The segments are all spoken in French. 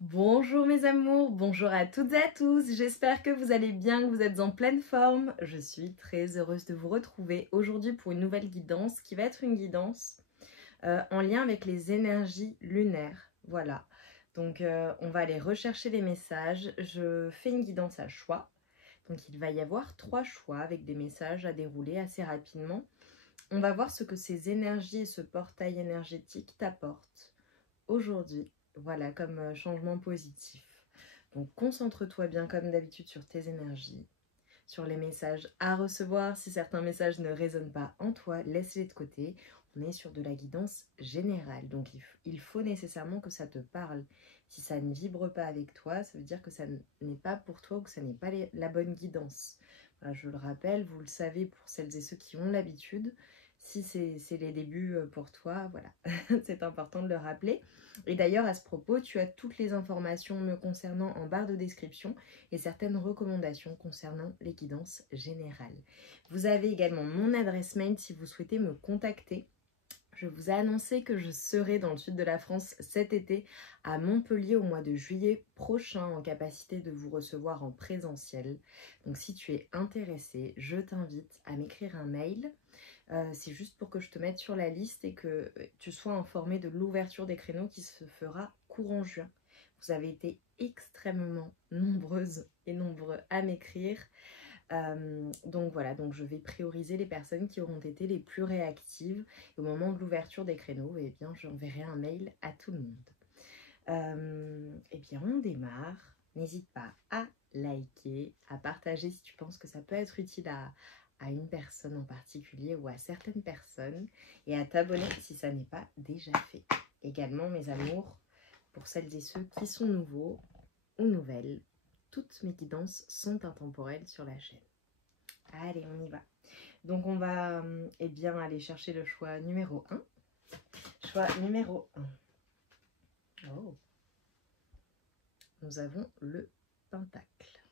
Bonjour mes amours, bonjour à toutes et à tous, j'espère que vous allez bien, que vous êtes en pleine forme. Je suis très heureuse de vous retrouver aujourd'hui pour une nouvelle guidance qui va être une guidance en lien avec les énergies lunaires. Voilà, donc on va aller rechercher les messages. Je fais une guidance à choix, donc il va y avoir 3 choix avec des messages à dérouler assez rapidement. On va voir ce que ces énergies et ce portail énergétique t'apportent aujourd'hui. Voilà, comme changement positif. Donc concentre-toi bien comme d'habitude sur tes énergies, sur les messages à recevoir. Si certains messages ne résonnent pas en toi, laisse-les de côté. On est sur de la guidance générale, donc il faut nécessairement que ça te parle. Si ça ne vibre pas avec toi, ça veut dire que ça n'est pas pour toi ou que ça n'est pas la bonne guidance. Voilà, je le rappelle, vous le savez pour celles et ceux qui ont l'habitude. Si c'est les débuts pour toi, voilà, c'est important de le rappeler. Et d'ailleurs, à ce propos, tu as toutes les informations me concernant en barre de description et certaines recommandations concernant les guidances générales. Vous avez également mon adresse mail si vous souhaitez me contacter. Je vous ai annoncé que je serai dans le sud de la France cet été à Montpellier au mois de juillet prochain en capacité de vous recevoir en présentiel. Donc si tu es intéressé, je t'invite à m'écrire un mail. C'est juste pour que je te mette sur la liste et que tu sois informé de l'ouverture des créneaux qui se fera courant juin. Vous avez été extrêmement nombreuses et nombreux à m'écrire. Donc voilà, donc je vais prioriser les personnes qui auront été les plus réactives. Et au moment de l'ouverture des créneaux, eh bien, j'enverrai un mail à tout le monde. Eh bien, on démarre. N'hésite pas à liker, à partager si tu penses que ça peut être utile à une personne en particulier ou à certaines personnes, et à t'abonner si ça n'est pas déjà fait. Également, mes amours, pour celles et ceux qui sont nouveaux ou nouvelles, toutes mes guidances sont intemporelles sur la chaîne. Allez, on y va. Donc on va eh bien aller chercher le choix numéro 1. Choix numéro 1. Oh. Nous avons le pentacle.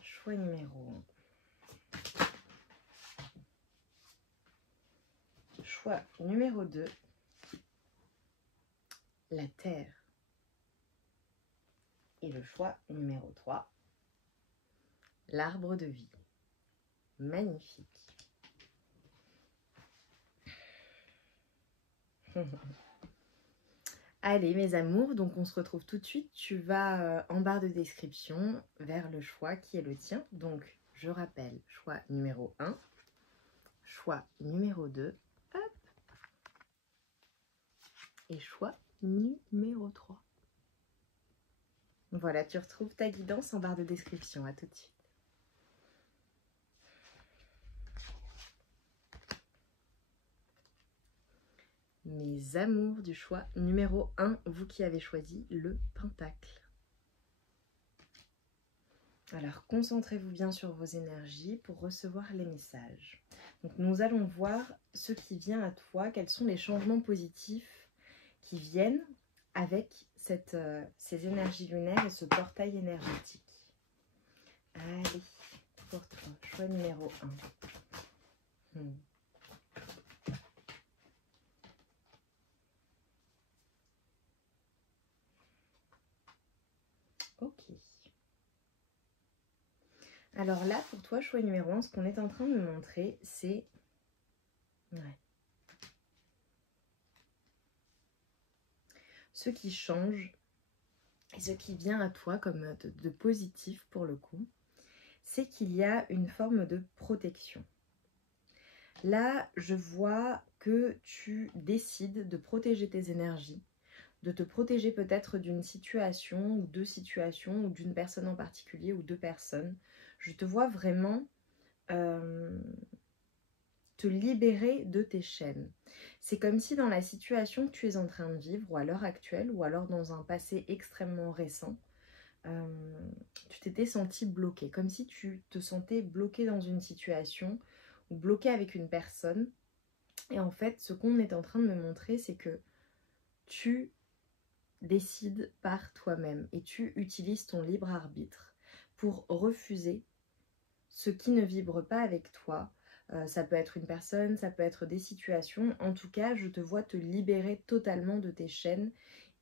Choix numéro 1. Choix numéro 2. La terre. Et le choix numéro 3. L'arbre de vie. Magnifique. Allez mes amours, donc on se retrouve tout de suite. Tu vas en barre de description vers le choix qui est le tien. Donc je rappelle, choix numéro 1, choix numéro 2, hop, et choix numéro 3. Voilà, tu retrouves ta guidance en barre de description. À tout de suite. Mes amours du choix numéro 1, vous qui avez choisi le pentacle. Alors, concentrez-vous bien sur vos énergies pour recevoir les messages. Donc, nous allons voir ce qui vient à toi, quels sont les changements positifs qui viennent avec ces énergies lunaires et ce portail énergétique. Allez, pour toi, choix numéro 1. Ok. Alors là, pour toi, choix numéro 1, ce qu'on est en train de me montrer, c'est... Ouais. Ce qui change et ce qui vient à toi comme de positif pour le coup, c'est qu'il y a une forme de protection. Là, je vois que tu décides de protéger tes énergies, de te protéger peut-être d'une situation ou deux situations ou d'une personne en particulier ou deux personnes. Je te vois vraiment te libérer de tes chaînes. C'est comme si dans la situation que tu es en train de vivre, ou à l'heure actuelle, ou alors dans un passé extrêmement récent, tu t'étais senti bloqué, comme si tu te sentais bloqué dans une situation ou bloqué avec une personne. Et en fait, ce qu'on est en train de me montrer, c'est que tu décides par toi-même et tu utilises ton libre arbitre pour refuser ce qui ne vibre pas avec toi. Ça peut être une personne, ça peut être des situations. En tout cas, je te vois te libérer totalement de tes chaînes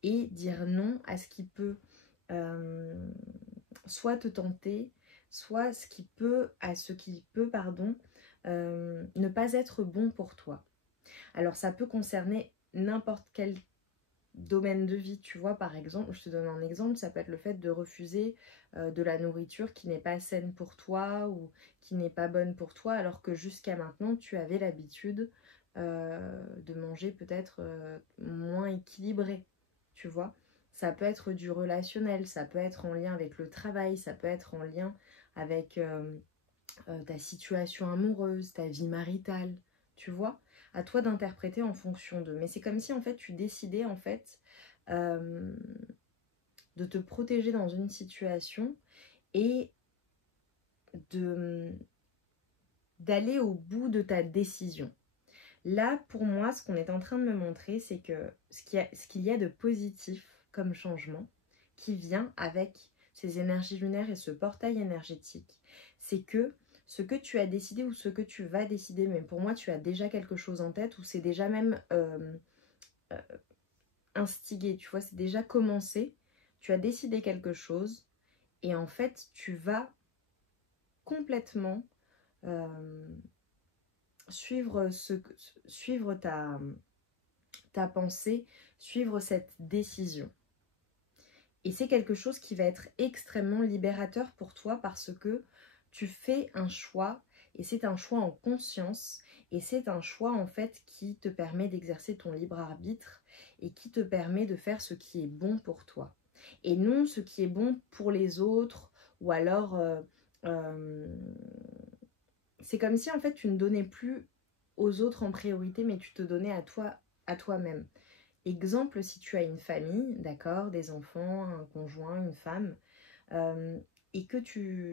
et dire non à ce qui peut soit te tenter, soit à ce qui peut, pardon, ne pas être bon pour toi. Alors ça peut concerner n'importe quel domaine de vie, tu vois, par exemple, je te donne un exemple, ça peut être le fait de refuser de la nourriture qui n'est pas saine pour toi ou qui n'est pas bonne pour toi, alors que jusqu'à maintenant, tu avais l'habitude de manger peut-être moins équilibré, tu vois. Ça peut être du relationnel, ça peut être en lien avec le travail, ça peut être en lien avec ta situation amoureuse, ta vie maritale, tu vois. À toi d'interpréter en fonction d'eux. Mais c'est comme si en fait tu décidais en fait euh, de te protéger dans une situation et de d'aller au bout de ta décision. Là, pour moi, ce qu'on est en train de me montrer, c'est que ce qu'il y a de positif comme changement qui vient avec ces énergies lunaires et ce portail énergétique, c'est que ce que tu as décidé ou ce que tu vas décider, mais pour moi, tu as déjà quelque chose en tête ou c'est déjà même euh, instigé, tu vois, c'est déjà commencé, tu as décidé quelque chose et en fait, tu vas complètement euh, suivre ta pensée, suivre cette décision. Et c'est quelque chose qui va être extrêmement libérateur pour toi parce que tu fais un choix et c'est un choix en conscience et c'est un choix en fait qui te permet d'exercer ton libre arbitre et qui te permet de faire ce qui est bon pour toi et non ce qui est bon pour les autres ou alors c'est comme si en fait tu ne donnais plus aux autres en priorité mais tu te donnais à toi-même. Exemple, si tu as une famille, d'accord, des enfants, un conjoint, une femme, euh, et que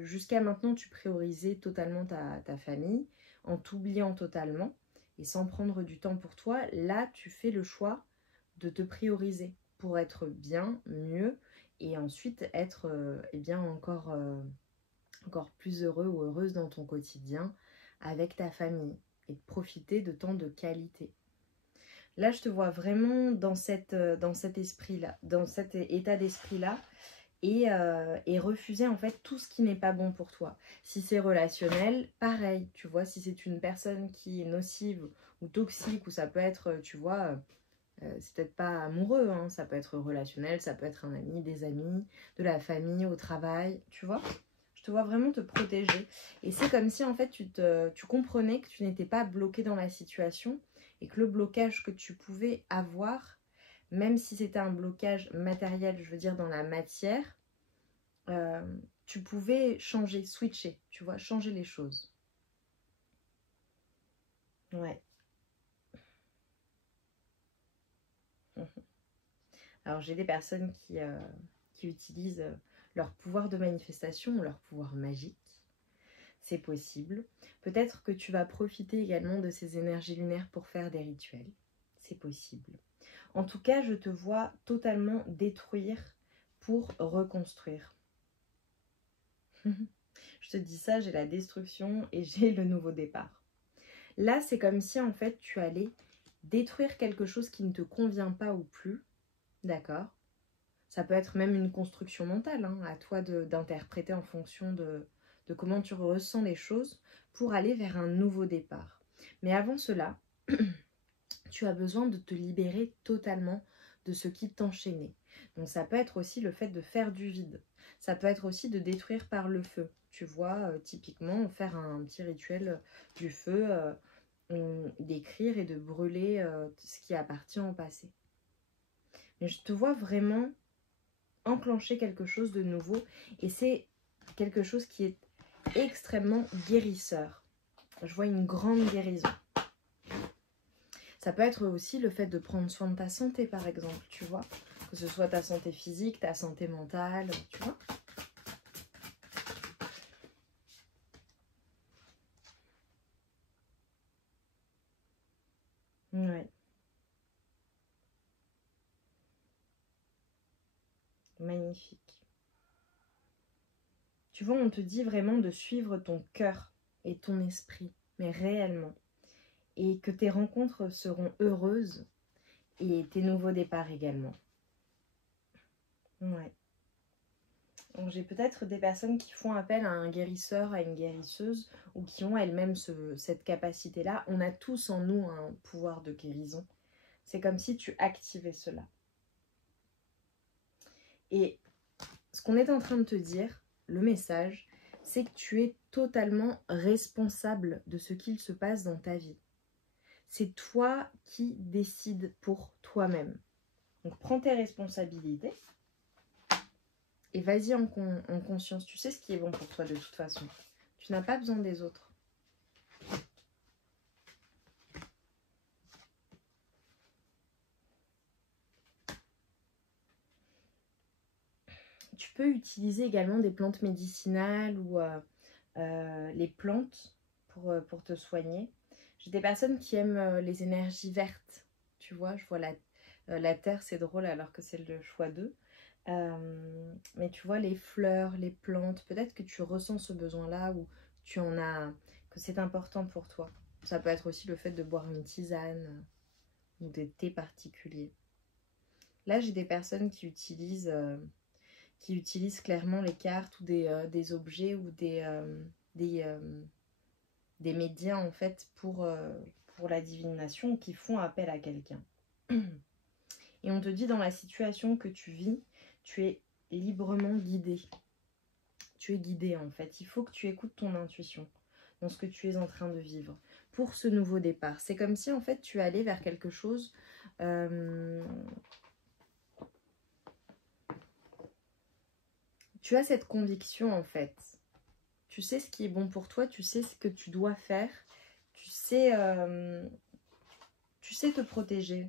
jusqu'à maintenant, tu priorisais totalement ta famille, en t'oubliant totalement, et sans prendre du temps pour toi, là, tu fais le choix de te prioriser pour être bien, mieux, et ensuite être eh bien, encore plus heureux ou heureuse dans ton quotidien avec ta famille, et de profiter de temps de qualité. Là, je te vois vraiment dans cet esprit-là, dans cet état d'esprit-là, et refuser en fait tout ce qui n'est pas bon pour toi. Si c'est relationnel, pareil, tu vois, si c'est une personne qui est nocive ou toxique, ou ça peut être, tu vois, c'est peut-être pas amoureux, hein, ça peut être relationnel, ça peut être un ami, des amis, de la famille, au travail, tu vois. Je te vois vraiment te protéger. Et c'est comme si en fait tu comprenais que tu n'étais pas bloqué dans la situation et que le blocage que tu pouvais avoir, même si c'était un blocage matériel, je veux dire dans la matière, euh, tu pouvais changer, switcher, tu vois, changer les choses. Ouais. Alors j'ai des personnes qui utilisent leur pouvoir de manifestation ou leur pouvoir magique. C'est possible. Peut-être que tu vas profiter également de ces énergies lunaires pour faire des rituels. C'est possible. En tout cas, je te vois totalement détruire pour reconstruire. Je te dis ça, j'ai la destruction et j'ai le nouveau départ. Là, c'est comme si en fait tu allais détruire quelque chose qui ne te convient pas ou plus. D'accord ? Ça peut être même une construction mentale, hein, à toi d'interpréter en fonction de comment tu ressens les choses pour aller vers un nouveau départ. Mais avant cela, tu as besoin de te libérer totalement de ce qui t'enchaînait. Donc ça peut être aussi le fait de faire du vide. Ça peut être aussi de détruire par le feu. Tu vois, typiquement, faire un petit rituel du feu, d'écrire et de brûler ce qui appartient au passé. Mais je te vois vraiment enclencher quelque chose de nouveau et c'est quelque chose qui est extrêmement guérisseur. Je vois une grande guérison. Ça peut être aussi le fait de prendre soin de ta santé par exemple, tu vois, que ce soit ta santé physique, ta santé mentale, tu vois. Ouais. Magnifique. Tu vois, on te dit vraiment de suivre ton cœur et ton esprit, mais réellement. Et que tes rencontres seront heureuses et tes nouveaux départs également. Ouais. Donc j'ai peut-être des personnes qui font appel à un guérisseur, à une guérisseuse, ou qui ont elles-mêmes cette capacité-là. On a tous en nous un pouvoir de guérison. C'est comme si tu activais cela. Et ce qu'on est en train de te dire, le message, c'est que tu es totalement responsable de ce qu'il se passe dans ta vie. C'est toi qui décides pour toi-même. Donc prends tes responsabilités et vas-y en conscience. Tu sais ce qui est bon pour toi de toute façon. Tu n'as pas besoin des autres. Tu peux utiliser également des plantes médicinales ou les plantes pour te soigner. J'ai des personnes qui aiment les énergies vertes. Tu vois, je vois la terre, c'est drôle alors que c'est le choix d'eux. Mais tu vois, les fleurs, les plantes, peut-être que tu ressens ce besoin-là ou tu en as, que c'est important pour toi. Ça peut être aussi le fait de boire une tisane ou des thés particuliers. Là, j'ai des personnes qui utilisent clairement les cartes ou des objets ou des médias en fait pour la divination qui font appel à quelqu'un. Et on te dit dans la situation que tu vis, tu es librement guidé. Tu es guidé en fait. Il faut que tu écoutes ton intuition dans ce que tu es en train de vivre pour ce nouveau départ. C'est comme si en fait tu allais vers quelque chose... Tu as cette conviction en fait. Tu sais ce qui est bon pour toi, tu sais ce que tu dois faire, tu sais te protéger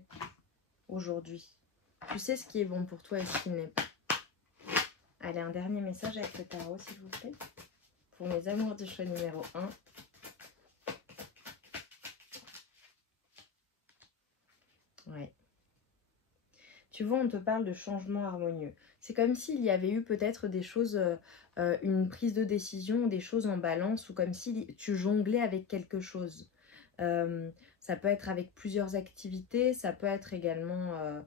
aujourd'hui. Tu sais ce qui est bon pour toi et ce qui n'est pas. Allez, un dernier message avec le tarot s'il vous plaît. Pour mes amours du choix numéro 1. Ouais. Tu vois, on te parle de changement harmonieux. C'est comme s'il y avait eu peut-être des choses, une prise de décision, des choses en balance, ou comme si tu jonglais avec quelque chose. Ça peut être avec plusieurs activités, ça peut être également,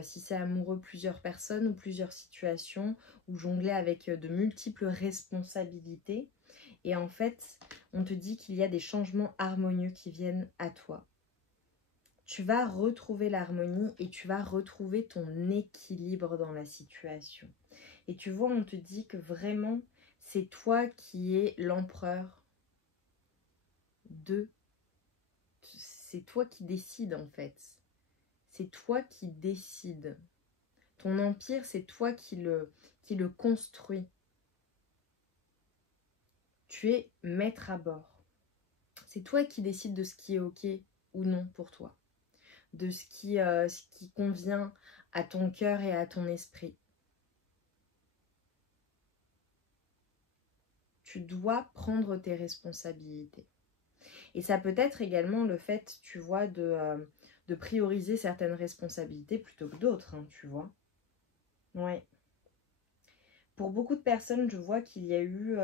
si c'est amoureux, plusieurs personnes ou plusieurs situations, ou jongler avec de multiples responsabilités. Et en fait, on te dit qu'il y a des changements harmonieux qui viennent à toi. Tu vas retrouver l'harmonie et tu vas retrouver ton équilibre dans la situation. Et tu vois, on te dit que vraiment, c'est toi qui es l'empereur de... C'est toi qui décides en fait. C'est toi qui décides. Ton empire, c'est toi qui le construis. Tu es maître à bord. C'est toi qui décides de ce qui est ok ou non pour toi. De ce qui convient à ton cœur et à ton esprit. Tu dois prendre tes responsabilités. Et ça peut être également le fait, tu vois, de prioriser certaines responsabilités plutôt que d'autres, hein, tu vois. Oui. Pour beaucoup de personnes, je vois qu'il y a eu,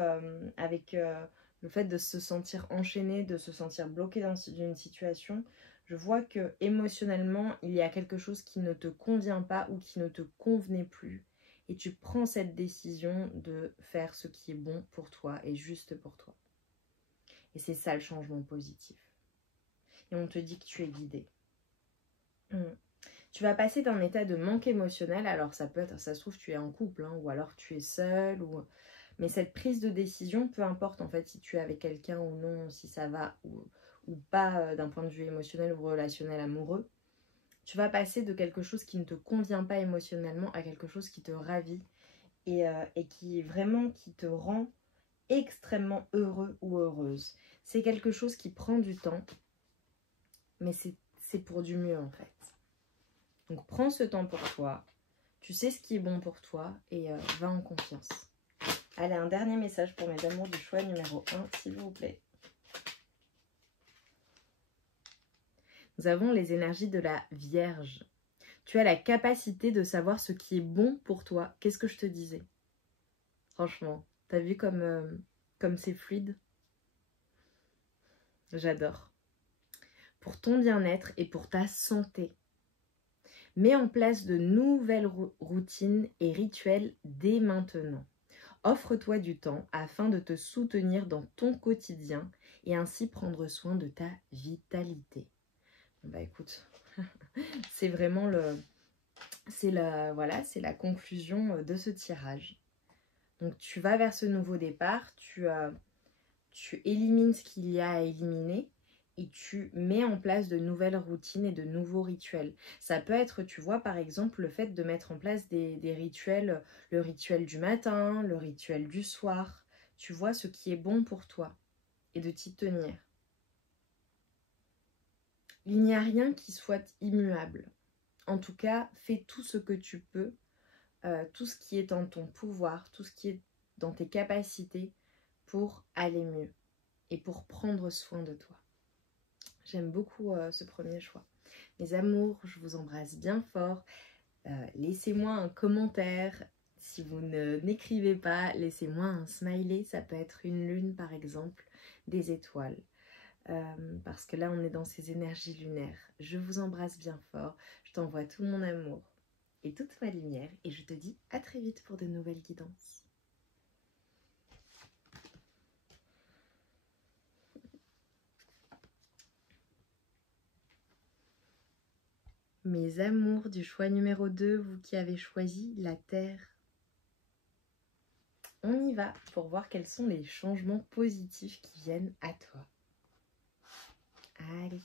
avec le fait de se sentir enchaîné, de se sentir bloqué dans une situation, je vois que émotionnellement, il y a quelque chose qui ne te convient pas ou qui ne te convenait plus. Et tu prends cette décision de faire ce qui est bon pour toi et juste pour toi. Et c'est ça le changement positif. Et on te dit que tu es guidé. Tu vas passer d'un état de manque émotionnel, alors ça peut être, ça se trouve tu es en couple, hein, ou alors tu es seul, mais cette prise de décision, peu importe en fait si tu es avec quelqu'un ou non, si ça va ou pas d'un point de vue émotionnel ou relationnel amoureux, tu vas passer de quelque chose qui ne te convient pas émotionnellement à quelque chose qui te ravit et qui vraiment qui te rend extrêmement heureux ou heureuse. C'est quelque chose qui prend du temps, mais c'est pour du mieux en fait. Donc prends ce temps pour toi, tu sais ce qui est bon pour toi et va en confiance. Allez, un dernier message pour mes amours du choix numéro 1, s'il vous plaît. Nous avons les énergies de la Vierge. Tu as la capacité de savoir ce qui est bon pour toi. Qu'est-ce que je te disais? Franchement, t'as vu comme c'est fluide? J'adore. Pour ton bien-être et pour ta santé. Mets en place de nouvelles routines et rituels dès maintenant. Offre-toi du temps afin de te soutenir dans ton quotidien et ainsi prendre soin de ta vitalité. Bah écoute, c'est vraiment voilà, c'est la conclusion de ce tirage. Donc tu vas vers ce nouveau départ, tu élimines ce qu'il y a à éliminer et tu mets en place de nouvelles routines et de nouveaux rituels. Ça peut être, tu vois, par exemple, le fait de mettre en place des rituels, le rituel du matin, le rituel du soir, tu vois ce qui est bon pour toi et de t'y tenir. Il n'y a rien qui soit immuable. En tout cas, fais tout ce que tu peux, tout ce qui est en ton pouvoir, tout ce qui est dans tes capacités pour aller mieux et pour prendre soin de toi. J'aime beaucoup ce premier choix. Mes amours, je vous embrasse bien fort. Laissez-moi un commentaire. Si vous n'écrivez pas, laissez-moi un smiley. Ça peut être une lune par exemple, des étoiles. Parce que là, on est dans ces énergies lunaires. Je vous embrasse bien fort. Je t'envoie tout mon amour et toute ma lumière. Et je te dis à très vite pour de nouvelles guidances. Mes amours du choix numéro 2, vous qui avez choisi la Terre. On y va pour voir quels sont les changements positifs qui viennent à toi. Allez.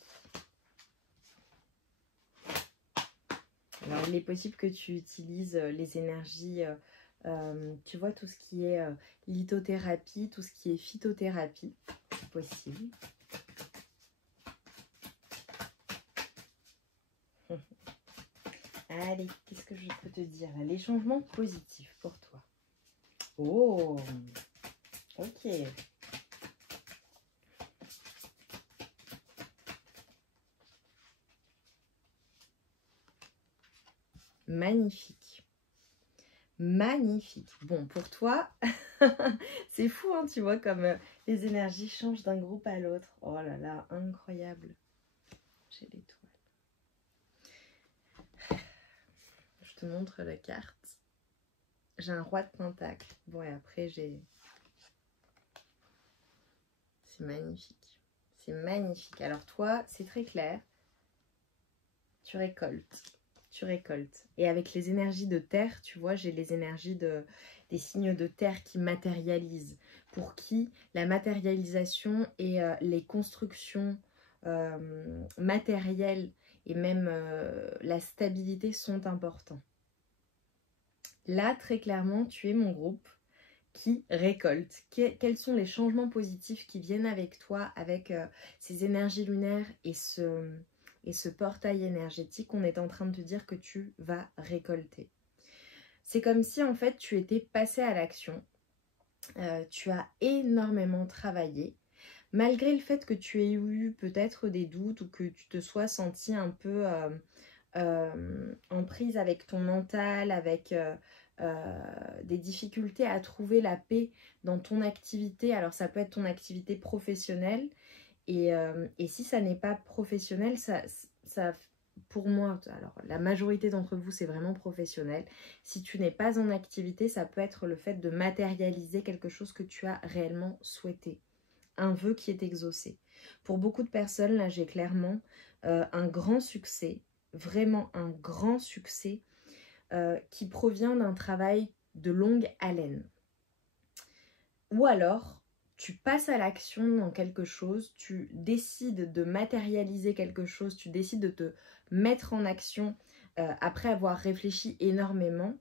Alors, il est possible que tu utilises les énergies, tu vois, tout ce qui est lithothérapie, tout ce qui est phytothérapie, c'est possible. Allez, qu'est-ce que je peux te dire? Les changements positifs pour toi. Oh, ok. Magnifique. Magnifique. Bon, pour toi, c'est fou, hein, tu vois, comme les énergies changent d'un groupe à l'autre. Oh là là, incroyable. J'ai l'étoile. Je te montre la carte. J'ai un roi de pentacle. Bon, et après, j'ai... C'est magnifique. C'est magnifique. Alors toi, c'est très clair. Tu récoltes. Tu récoltes. Et avec les énergies de terre, tu vois, j'ai les énergies des signes de terre qui matérialisent. Pour qui la matérialisation et les constructions matérielles et même la stabilité sont importants. Là, très clairement, tu es mon groupe qui récolte. Quels sont les changements positifs qui viennent avec toi, avec ces énergies lunaires et ce portail énergétique? On est en train de te dire que tu vas récolter. C'est comme si en fait tu étais passé à l'action. Tu as énormément travaillé. Malgré le fait que tu aies eu peut-être des doutes ou que tu te sois senti un peu en prise avec ton mental, avec des difficultés à trouver la paix dans ton activité. Alors ça peut être ton activité professionnelle et si ça n'est pas professionnel, ça pour moi, alors la majorité d'entre vous c'est vraiment professionnel. Si tu n'es pas en activité, ça peut être le fait de matérialiser quelque chose que tu as réellement souhaité, un vœu qui est exaucé. Pour beaucoup de personnes, là j'ai clairement un grand succès, vraiment un grand succès qui provient d'un travail de longue haleine. Ou alors, tu passes à l'action dans quelque chose, tu décides de matérialiser quelque chose, tu décides de te mettre en action après avoir réfléchi énormément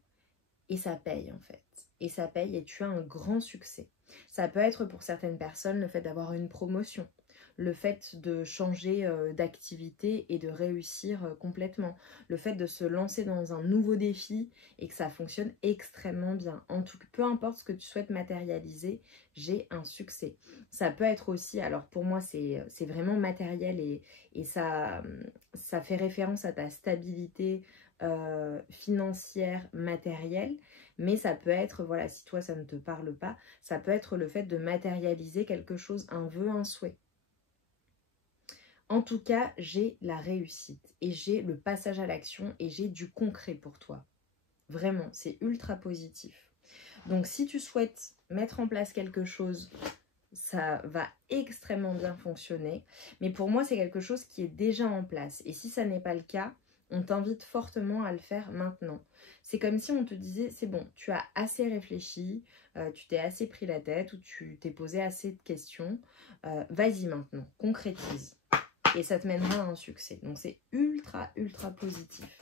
et ça paye en fait. Et ça paye et tu as un grand succès. Ça peut être pour certaines personnes le fait d'avoir une promotion, le fait de changer d'activité et de réussir complètement, le fait de se lancer dans un nouveau défi et que ça fonctionne extrêmement bien. En tout cas, peu importe ce que tu souhaites matérialiser, j'ai un succès. Ça peut être aussi, alors pour moi c'est vraiment matériel et ça fait référence à ta stabilité financière, matérielle, mais ça peut être, voilà, si toi ça ne te parle pas, ça peut être le fait de matérialiser quelque chose, un vœu, un souhait. En tout cas, j'ai la réussite et j'ai le passage à l'action et j'ai du concret pour toi. Vraiment, c'est ultra positif. Donc si tu souhaites mettre en place quelque chose, ça va extrêmement bien fonctionner. Mais pour moi, c'est quelque chose qui est déjà en place. Et si ça n'est pas le cas, on t'invite fortement à le faire maintenant. C'est comme si on te disait, c'est bon, tu as assez réfléchi, tu t'es assez pris la tête ou tu t'es posé assez de questions. Vas-y maintenant, concrétise. Et ça te mènera à un succès. Donc c'est ultra, ultra positif.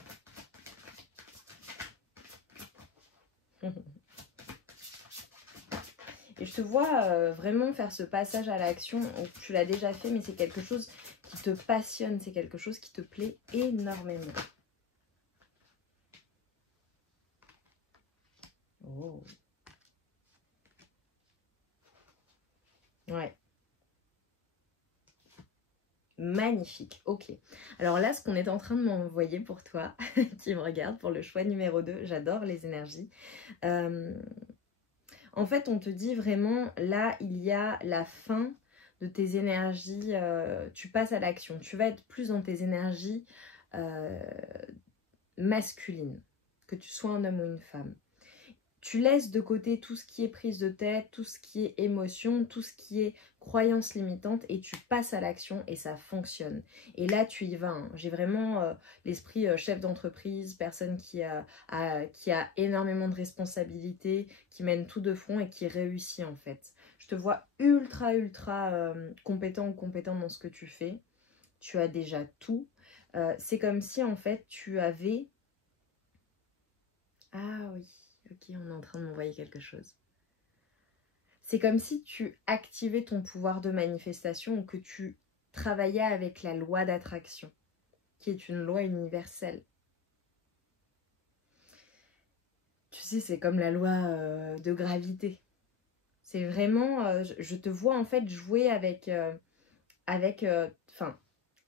Et je te vois vraiment faire ce passage à l'action. Tu l'as déjà fait, mais c'est quelque chose qui te passionne. C'est quelque chose qui te plaît énormément. Oh. Ouais. Magnifique, ok. Alors là, ce qu'on est en train de m'envoyer pour toi, qui me regarde pour le choix numéro 2, j'adore les énergies. En fait, on te dit vraiment, là, il y a la fin de tes énergies, tu passes à l'action. Tu vas être plus dans tes énergies masculines, que tu sois un homme ou une femme. Tu laisses de côté tout ce qui est prise de tête, tout ce qui est émotion, tout ce qui est croyance limitante et tu passes à l'action et ça fonctionne. Et là, tu y vas. Hein. J'ai vraiment l'esprit chef d'entreprise, personne qui a énormément de responsabilités, qui mène tout de front et qui réussit en fait. Je te vois ultra, ultra compétent ou compétente dans ce que tu fais. Tu as déjà tout. C'est comme si en fait tu avais... Ah oui. Ok, on est en train de m'envoyer quelque chose. C'est comme si tu activais ton pouvoir de manifestation ou que tu travaillais avec la loi d'attraction, qui est une loi universelle. Tu sais, c'est comme la loi de gravité. C'est vraiment, je te vois en fait jouer avec,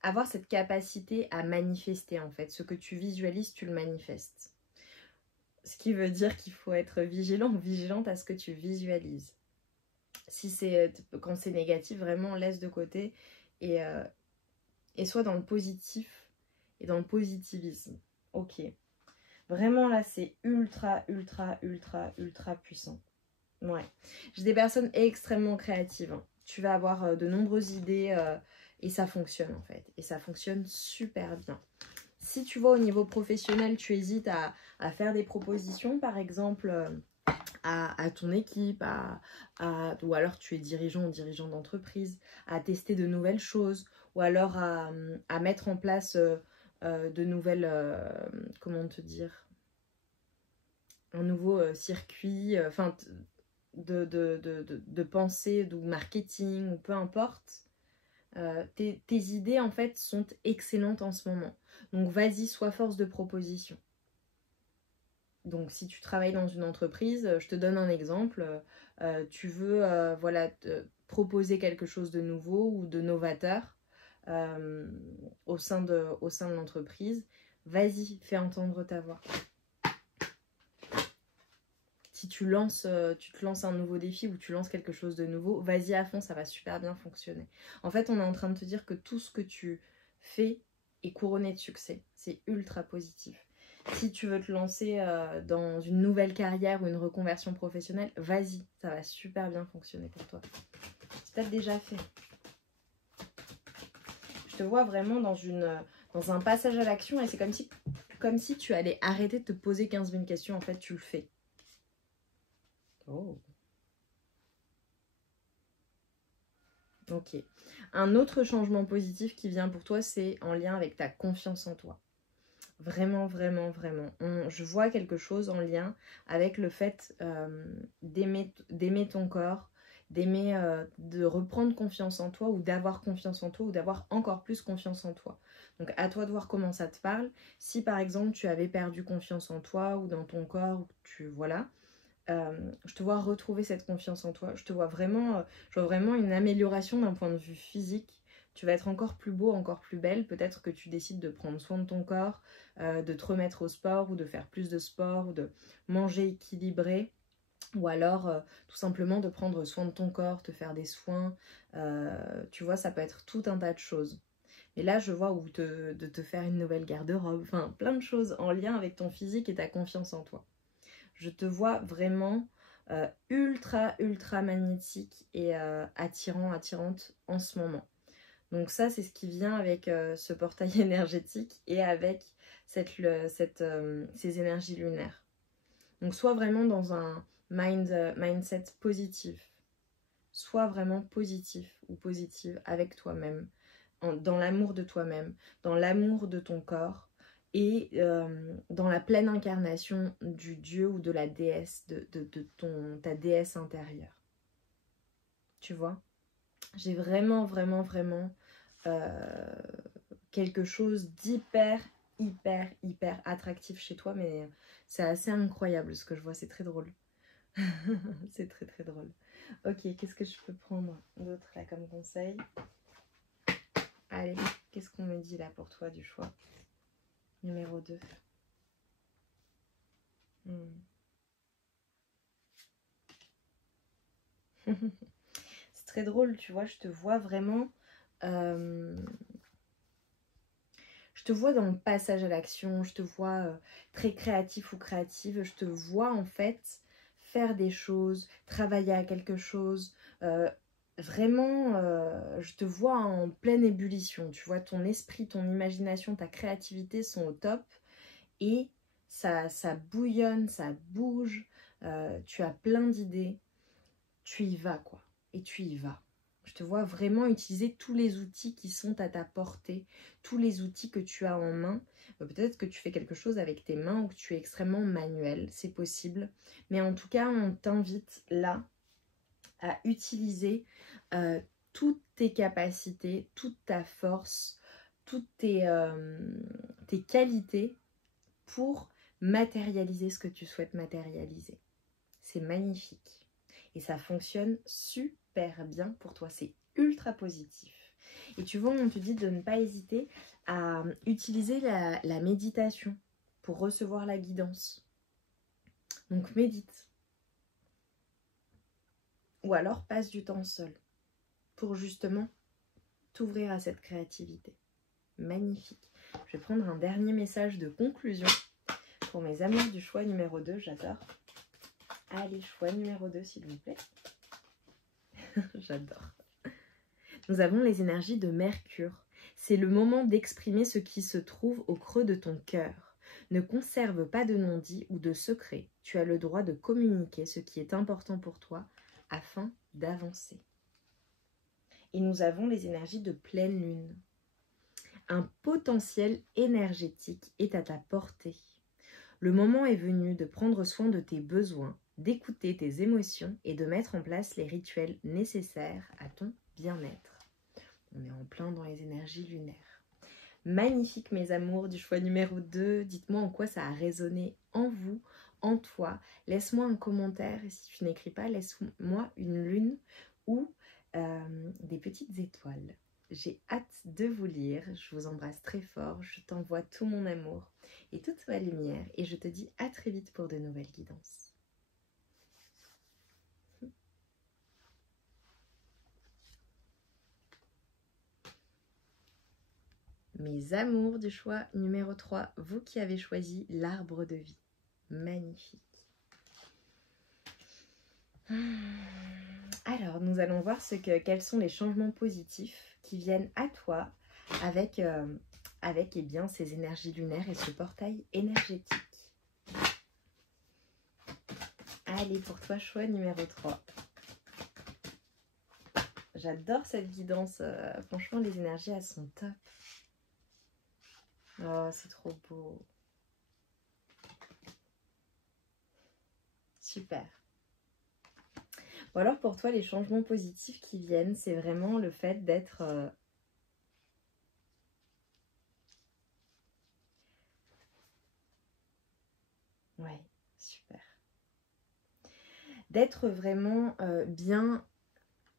avoir cette capacité à manifester en fait. Ce que tu visualises, tu le manifestes. Ce qui veut dire qu'il faut être vigilant ou vigilante à ce que tu visualises. Si c'est quand c'est négatif, vraiment laisse de côté et sois dans le positif et dans le positivisme. Ok. Vraiment là, c'est ultra, ultra, ultra, ultra puissant. Ouais. J'ai des personnes extrêmement créatives. Hein. Tu vas avoir de nombreuses idées et ça fonctionne en fait. Et ça fonctionne super bien. Si tu vois au niveau professionnel, tu hésites à faire des propositions, par exemple... à ton équipe, ou alors tu es dirigeant ou dirigeant d'entreprise, à tester de nouvelles choses, ou alors à mettre en place de nouvelles, comment te dire, un nouveau circuit, de pensée, ou marketing, ou peu importe. Tes idées en fait sont excellentes en ce moment. Donc vas-y, sois force de proposition. Donc, si tu travailles dans une entreprise, je te donne un exemple. Tu veux proposer quelque chose de nouveau ou de novateur au sein de l'entreprise. Vas-y, fais entendre ta voix. Si tu te lances un nouveau défi ou tu lances quelque chose de nouveau, vas-y à fond, ça va super bien fonctionner. En fait, on est en train de te dire que tout ce que tu fais est couronné de succès. C'est ultra positif. Si tu veux te lancer dans une nouvelle carrière ou une reconversion professionnelle, vas-y, ça va super bien fonctionner pour toi. C'est peut-être déjà fait. Je te vois vraiment dans un passage à l'action et c'est comme si tu allais arrêter de te poser 15 000 questions. En fait, tu le fais. Oh. Ok. Un autre changement positif qui vient pour toi, c'est en lien avec ta confiance en toi. Vraiment, vraiment, vraiment. Je vois quelque chose en lien avec le fait d'aimer ton corps, de reprendre confiance en toi ou d'avoir confiance en toi ou d'avoir encore plus confiance en toi. Donc à toi de voir comment ça te parle. Si par exemple tu avais perdu confiance en toi ou dans ton corps, je te vois retrouver cette confiance en toi. Je vois vraiment une amélioration d'un point de vue physique. Tu vas être encore plus beau, encore plus belle. Peut-être que tu décides de prendre soin de ton corps, de te remettre au sport ou de faire plus de sport ou de manger équilibré. Ou alors tout simplement de prendre soin de ton corps, te faire des soins. Tu vois, ça peut être tout un tas de choses. Mais là, je vois de te faire une nouvelle garde-robe. Enfin, plein de choses en lien avec ton physique et ta confiance en toi. Je te vois vraiment ultra magnétique et attirante en ce moment. Donc ça, c'est ce qui vient avec ce portail énergétique et avec ces énergies lunaires. Donc sois vraiment dans un mindset positif. Sois vraiment positif ou positive avec toi-même, dans l'amour de toi-même, dans l'amour de ton corps et dans la pleine incarnation du dieu ou de la déesse, ta déesse intérieure. Tu vois? J'ai vraiment quelque chose d'hyper attractif chez toi, mais c'est assez incroyable ce que je vois, c'est très drôle. C'est très drôle. Ok, qu'est-ce que je peux prendre d'autre là comme conseil? Allez, qu'est-ce qu'on me dit là pour toi du choix? Numéro 2. C'est très drôle, tu vois, je te vois vraiment... je te vois dans le passage à l'action, je te vois très créatif ou créative, je te vois en fait faire des choses, travailler à quelque chose, vraiment, je te vois en pleine ébullition, tu vois, ton esprit, ton imagination, ta créativité sont au top et ça bouillonne, ça bouge, tu as plein d'idées, tu y vas quoi, et tu y vas. Je te vois vraiment utiliser tous les outils qui sont à ta portée, tous les outils que tu as en main. Peut-être que tu fais quelque chose avec tes mains ou que tu es extrêmement manuel, c'est possible. Mais en tout cas, on t'invite là à utiliser toutes tes capacités, toute ta force, toutes tes qualités pour matérialiser ce que tu souhaites matérialiser. C'est magnifique. Et ça fonctionne super bien pour toi. C'est ultra positif. Et tu vois, on te dit de ne pas hésiter à utiliser la méditation pour recevoir la guidance. Donc médite. Ou alors passe du temps seul pour justement t'ouvrir à cette créativité. Magnifique. Je vais prendre un dernier message de conclusion pour mes amours du choix numéro 2. J'adore. Allez, choix numéro 2 s'il vous plaît. J'adore. Nous avons les énergies de Mercure. C'est le moment d'exprimer ce qui se trouve au creux de ton cœur. Ne conserve pas de non-dit ou de secret. Tu as le droit de communiquer ce qui est important pour toi afin d'avancer. Et nous avons les énergies de pleine lune. Un potentiel énergétique est à ta portée. Le moment est venu de prendre soin de tes besoins, d'écouter tes émotions et de mettre en place les rituels nécessaires à ton bien-être. On est en plein dans les énergies lunaires. Magnifique mes amours du choix numéro 2. Dites-moi en quoi ça a résonné en vous, en toi. Laisse-moi un commentaire et si tu n'écris pas, laisse-moi une lune ou des petites étoiles. J'ai hâte de vous lire. Je vous embrasse très fort. Je t'envoie tout mon amour et toute ma lumière. Et je te dis à très vite pour de nouvelles guidances. Mes amours du choix numéro 3, vous qui avez choisi l'arbre de vie. Magnifique. Alors, nous allons voir quels sont les changements positifs qui viennent à toi avec eh bien, ces énergies lunaires et ce portail énergétique. Allez, pour toi, choix numéro 3. J'adore cette guidance. Franchement, les énergies, elles sont top. Oh, c'est trop beau. Super. Ou alors pour toi, les changements positifs qui viennent, c'est vraiment le fait d'être... Ouais, super. D'être vraiment bien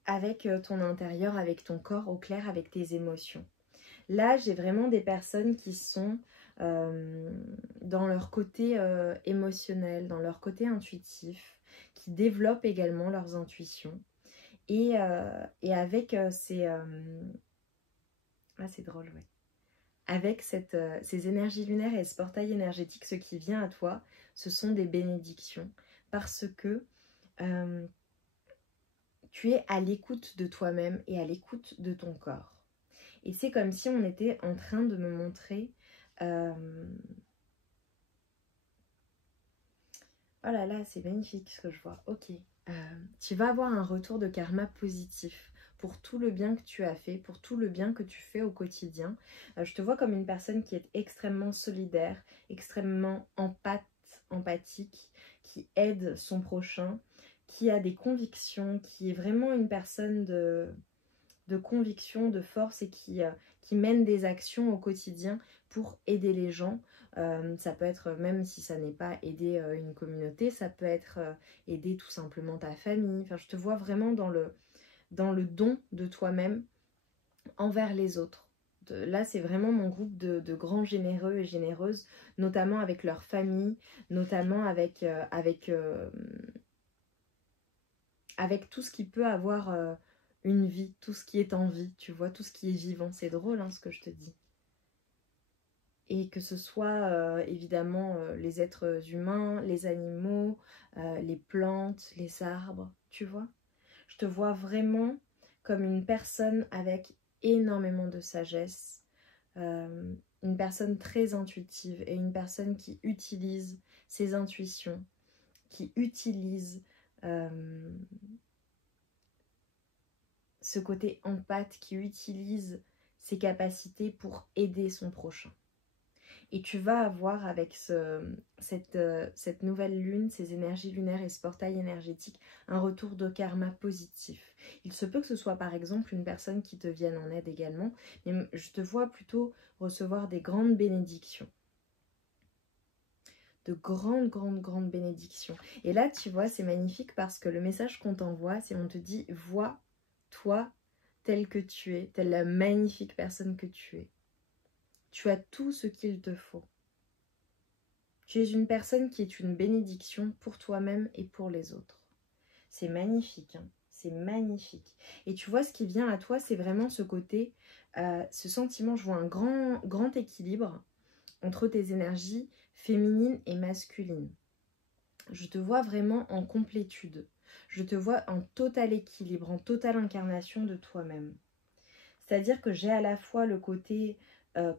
avec ton intérieur, avec ton corps, au clair, avec tes émotions. Là, j'ai vraiment des personnes qui sont dans leur côté émotionnel, dans leur côté intuitif, qui développent également leurs intuitions. Et avec Ah, c'est drôle, ouais. Avec ces énergies lunaires et ce portail énergétique, ce qui vient à toi, ce sont des bénédictions. Parce que tu es à l'écoute de toi-même et à l'écoute de ton corps. Et c'est comme si on était en train de me montrer... Oh là là, c'est magnifique ce que je vois. Ok. Tu vas avoir un retour de karma positif pour tout le bien que tu as fait, pour tout le bien que tu fais au quotidien. Je te vois comme une personne qui est extrêmement solidaire, extrêmement empathique, qui aide son prochain, qui a des convictions, qui est vraiment une personne de conviction, de force et qui mène des actions au quotidien pour aider les gens. Ça peut être, même si ça n'est pas aider une communauté, ça peut être aider tout simplement ta famille. Enfin, je te vois vraiment dans le don de toi-même envers les autres. Là, c'est vraiment mon groupe de grands généreux et généreuses, notamment avec leur famille, notamment avec tout ce qui peut avoir une vie, tout ce qui est en vie, tu vois, tout ce qui est vivant. C'est drôle hein, ce que je te dis. Et que ce soit évidemment les êtres humains, les animaux, les plantes, les arbres, tu vois. Je te vois vraiment comme une personne avec énormément de sagesse, une personne très intuitive et une personne qui utilise ses intuitions, qui utilise ce côté empathe, qui utilise ses capacités pour aider son prochain. Et tu vas avoir avec cette nouvelle lune, ces énergies lunaires et ce portail énergétique, un retour de karma positif. Il se peut que ce soit par exemple une personne qui te vienne en aide également, mais je te vois plutôt recevoir des grandes bénédictions. De grandes bénédictions. Et là, tu vois, c'est magnifique parce que le message qu'on t'envoie, c'est on te dit, vois toi tel que tu es, telle la magnifique personne que tu es. Tu as tout ce qu'il te faut. Tu es une personne qui est une bénédiction pour toi-même et pour les autres. C'est magnifique, hein, c'est magnifique. Et tu vois, ce qui vient à toi, c'est vraiment ce côté, ce sentiment, je vois un grand équilibre entre tes énergies féminines et masculines. Je te vois vraiment en complétude. Je te vois en total équilibre, en totale incarnation de toi-même. C'est-à-dire que j'ai à la fois le côté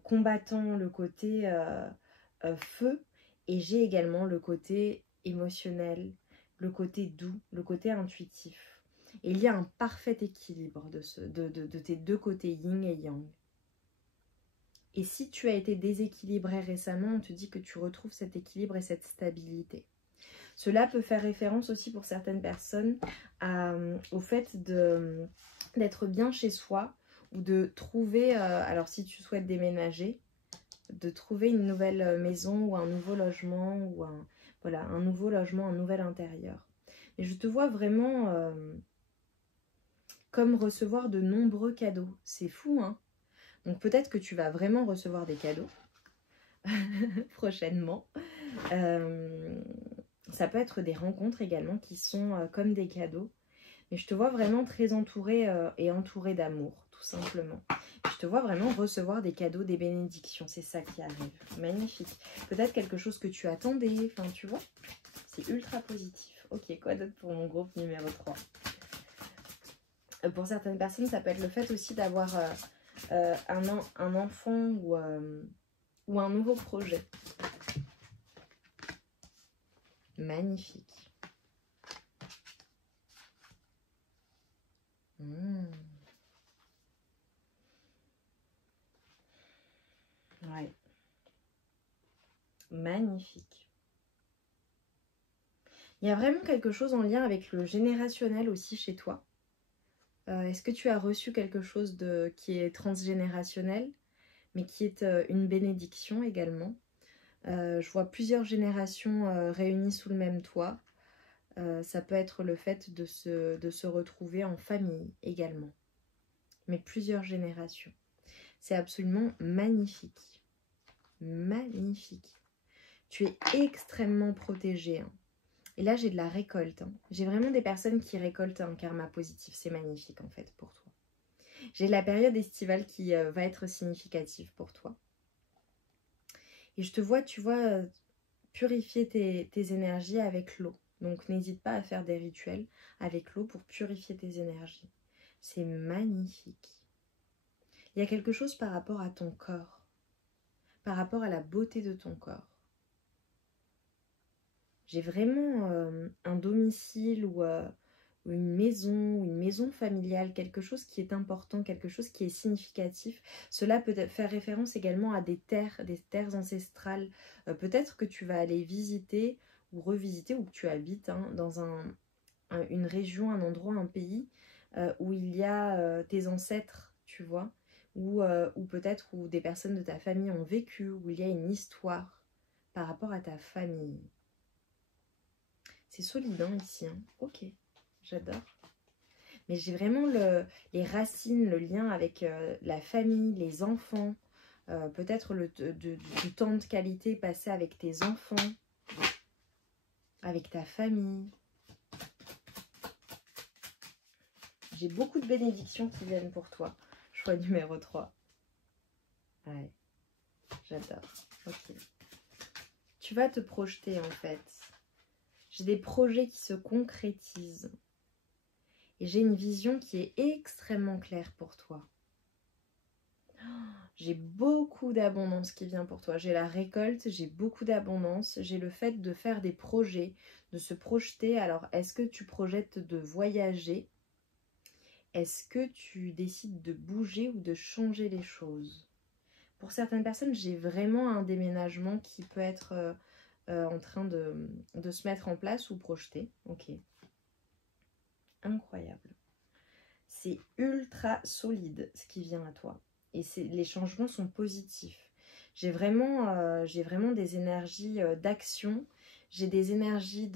combattant, le côté feu, et j'ai également le côté émotionnel, le côté doux, le côté intuitif. Et il y a un parfait équilibre de tes deux côtés yin et yang. Et si tu as été déséquilibré récemment, on te dit que tu retrouves cet équilibre et cette stabilité. Cela peut faire référence aussi pour certaines personnes au fait d'être bien chez soi ou de trouver, alors si tu souhaites déménager, de trouver une nouvelle maison ou un nouveau logement ou un nouveau logement, un nouvel intérieur. Et je te vois vraiment comme recevoir de nombreux cadeaux. C'est fou, hein? Donc peut-être que tu vas vraiment recevoir des cadeaux prochainement. Ça peut être des rencontres également qui sont comme des cadeaux. Mais je te vois vraiment très entourée et entourée d'amour, tout simplement. Je te vois vraiment recevoir des cadeaux, des bénédictions. C'est ça qui arrive. Magnifique. Peut-être quelque chose que tu attendais. Enfin, tu vois, c'est ultra positif. Ok, quoi d'autre pour mon groupe numéro 3 ? Pour certaines personnes, ça peut être le fait aussi d'avoir un enfant ou un nouveau projet. Magnifique. Ouais. Magnifique. Il y a vraiment quelque chose en lien avec le générationnel aussi chez toi. Est-ce que tu as reçu quelque chose qui est transgénérationnel, mais qui est une bénédiction également? Je vois plusieurs générations réunies sous le même toit. Ça peut être le fait de se retrouver en famille également. Mais plusieurs générations. C'est absolument magnifique. Magnifique. Tu es extrêmement protégée. Hein. Et là, j'ai de la récolte. Hein. J'ai vraiment des personnes qui récoltent un karma positif. C'est magnifique en fait pour toi. J'ai la période estivale qui va être significative pour toi. Et je te vois, tu vois, purifier tes énergies avec l'eau. Donc n'hésite pas à faire des rituels avec l'eau pour purifier tes énergies. C'est magnifique. Il y a quelque chose par rapport à ton corps, par rapport à la beauté de ton corps. J'ai vraiment un domicile ou une maison familiale, quelque chose qui est important, quelque chose qui est significatif. Cela peut faire référence également à des terres ancestrales. Peut-être que tu vas aller visiter ou revisiter, ou que tu habites dans une région, un endroit, un pays où il y a tes ancêtres, tu vois, ou peut-être où des personnes de ta famille ont vécu, où il y a une histoire par rapport à ta famille. C'est solide ici, hein. Ok, j'adore. Mais j'ai vraiment les racines, le lien avec la famille, les enfants, peut-être du temps de qualité passé avec tes enfants, avec ta famille. J'ai beaucoup de bénédictions qui viennent pour toi. Choix numéro 3. Ouais, j'adore. Ok. Tu vas te projeter en fait. J'ai des projets qui se concrétisent. Et j'ai une vision qui est extrêmement claire pour toi. J'ai beaucoup d'abondance qui vient pour toi. J'ai la récolte, j'ai beaucoup d'abondance. J'ai le fait de faire des projets, de se projeter. Alors, est-ce que tu projettes de voyager? Est-ce que tu décides de bouger ou de changer les choses? Pour certaines personnes, j'ai vraiment un déménagement qui peut être en train de se mettre en place ou projeté. Ok. Incroyable. C'est ultra solide ce qui vient à toi. Et les changements sont positifs. J'ai vraiment des énergies d'action. J'ai des énergies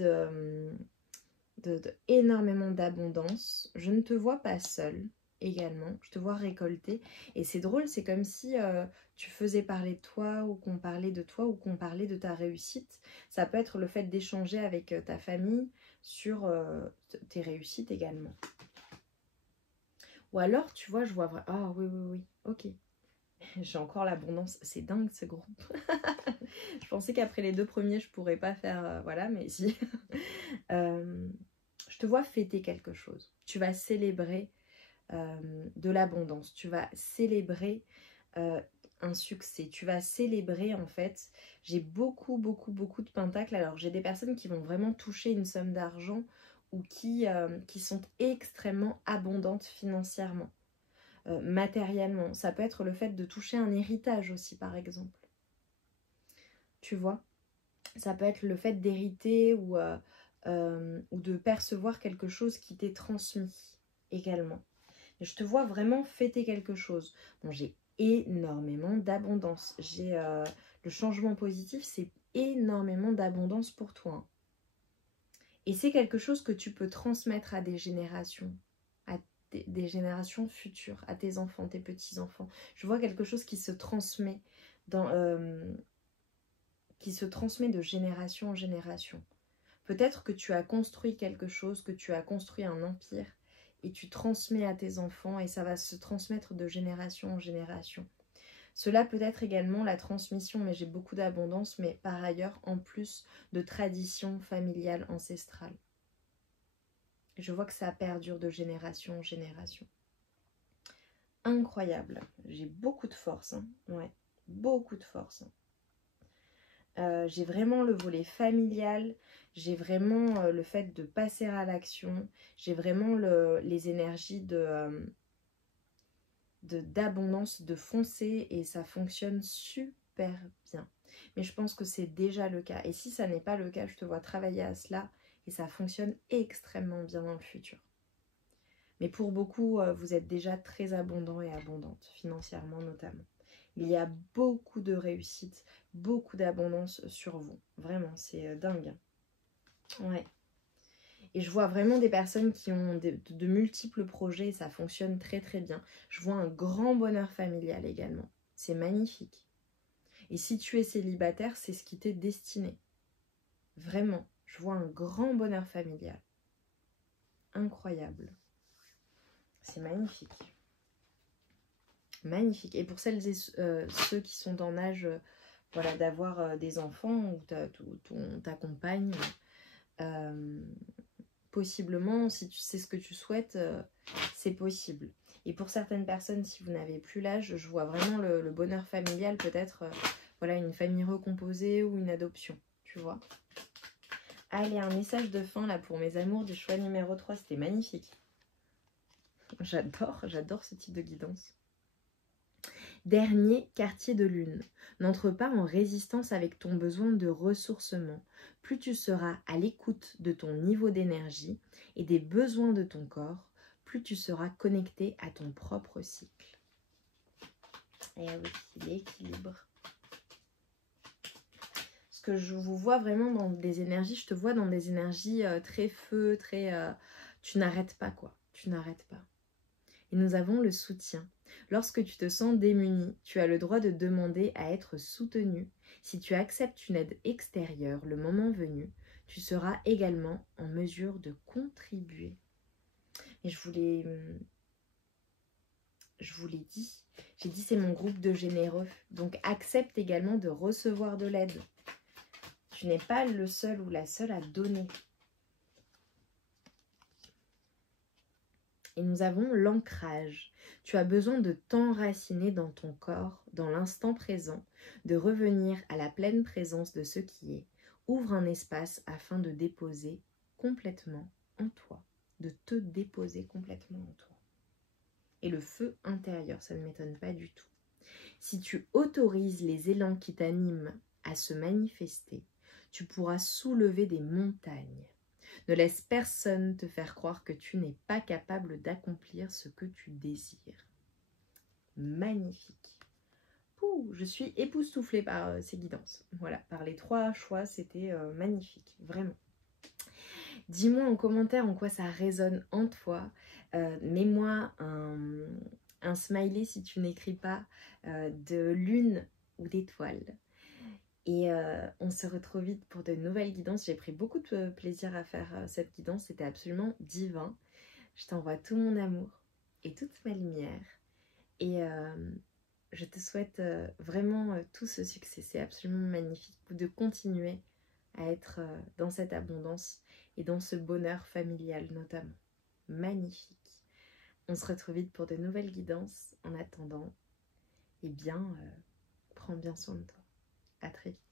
énormément d'abondance. Je ne te vois pas seule également. Je te vois récolter. Et c'est drôle, c'est comme si tu faisais parler de toi ou qu'on parlait de toi ou qu'on parlait de ta réussite. Ça peut être le fait d'échanger avec ta famille sur tes réussites également. Ou alors, tu vois, je vois vraiment... Ah oui, oui, oui, ok. J'ai encore l'abondance. C'est dingue ce groupe. Je pensais qu'après les 2 premiers, je pourrais pas faire... voilà, mais si. Je te vois fêter quelque chose. Tu vas célébrer de l'abondance. Tu vas célébrer un succès. Tu vas célébrer en fait. J'ai beaucoup de pentacles. Alors j'ai des personnes qui vont vraiment toucher une somme d'argent ou qui sont extrêmement abondantes financièrement, matériellement. Ça peut être le fait de toucher un héritage aussi par exemple. Tu vois, ça peut être le fait d'hériter ou de percevoir quelque chose qui t'est transmis également. Et je te vois vraiment fêter quelque chose. Bon, j'ai énormément d'abondance. J'ai le changement positif, c'est énormément d'abondance pour toi. Hein. Et c'est quelque chose que tu peux transmettre à des générations, à des générations futures, à tes enfants, tes petits-enfants. Je vois quelque chose qui se transmet qui se transmet de génération en génération. Peut-être que tu as construit quelque chose, que tu as construit un empire et tu transmets à tes enfants et ça va se transmettre de génération en génération. Cela peut être également la transmission, mais j'ai beaucoup d'abondance, mais par ailleurs en plus de tradition familiale ancestrale. Je vois que ça perdure de génération en génération. Incroyable. J'ai beaucoup de force. Hein. Ouais, beaucoup de force. J'ai vraiment le volet familial, j'ai vraiment le fait de passer à l'action, j'ai vraiment les énergies d'abondance, de foncer et ça fonctionne super bien. Mais je pense que c'est déjà le cas. Et si ça n'est pas le cas, je te vois travailler à cela et ça fonctionne extrêmement bien dans le futur. Mais pour beaucoup, vous êtes déjà très abondant et abondante, financièrement notamment. Il y a beaucoup de réussite, beaucoup d'abondance sur vous. Vraiment, c'est dingue. Ouais. Et je vois vraiment des personnes qui ont de multiples projets et ça fonctionne très très bien. Je vois un grand bonheur familial également. C'est magnifique. Et si tu es célibataire, c'est ce qui t'est destiné. Vraiment, je vois un grand bonheur familial. Incroyable. C'est magnifique. Magnifique. Et pour celles et ceux qui sont en âge voilà, d'avoir des enfants ou ta compagne, possiblement, si tu sais ce que tu souhaites, c'est possible. Et pour certaines personnes, si vous n'avez plus l'âge, je vois vraiment le bonheur familial, peut-être voilà, une famille recomposée ou une adoption, tu vois. Allez, un message de fin là pour mes amours du choix numéro 3, c'était magnifique. J'adore ce type de guidance. Dernier quartier de lune. N'entre pas en résistance avec ton besoin de ressourcement. Plus tu seras à l'écoute de ton niveau d'énergie et des besoins de ton corps, plus tu seras connecté à ton propre cycle. Et oui, l'équilibre. Parce que je vous vois vraiment dans des énergies, je te vois dans des énergies très feu, très... tu n'arrêtes pas quoi, tu n'arrêtes pas. Et nous avons le soutien. Lorsque tu te sens démuni, tu as le droit de demander à être soutenu. Si tu acceptes une aide extérieure le moment venu, tu seras également en mesure de contribuer. Et je vous l'ai dit, j'ai dit c'est mon groupe de généreux. Donc accepte également de recevoir de l'aide. Tu n'es pas le seul ou la seule à donner. Et nous avons l'ancrage. Tu as besoin de t'enraciner dans ton corps, dans l'instant présent, de revenir à la pleine présence de ce qui est. Ouvre un espace afin de déposer complètement en toi, de te déposer complètement en toi. Et le feu intérieur, ça ne m'étonne pas du tout. Si tu autorises les élans qui t'animent à se manifester, tu pourras soulever des montagnes. Ne laisse personne te faire croire que tu n'es pas capable d'accomplir ce que tu désires. Magnifique. Pouh, je suis époustouflée par ces guidances. Voilà, par les 3 choix, c'était magnifique, vraiment. Dis-moi en commentaire en quoi ça résonne en toi. Mets-moi un smiley si tu n'écris pas de lune ou d'étoile. Et on se retrouve vite pour de nouvelles guidances. J'ai pris beaucoup de plaisir à faire cette guidance. C'était absolument divin. Je t'envoie tout mon amour et toute ma lumière. Et je te souhaite vraiment tout ce succès. C'est absolument magnifique de continuer à être dans cette abondance et dans ce bonheur familial notamment. Magnifique. On se retrouve vite pour de nouvelles guidances. En attendant, eh bien, prends bien soin de toi. À très vite.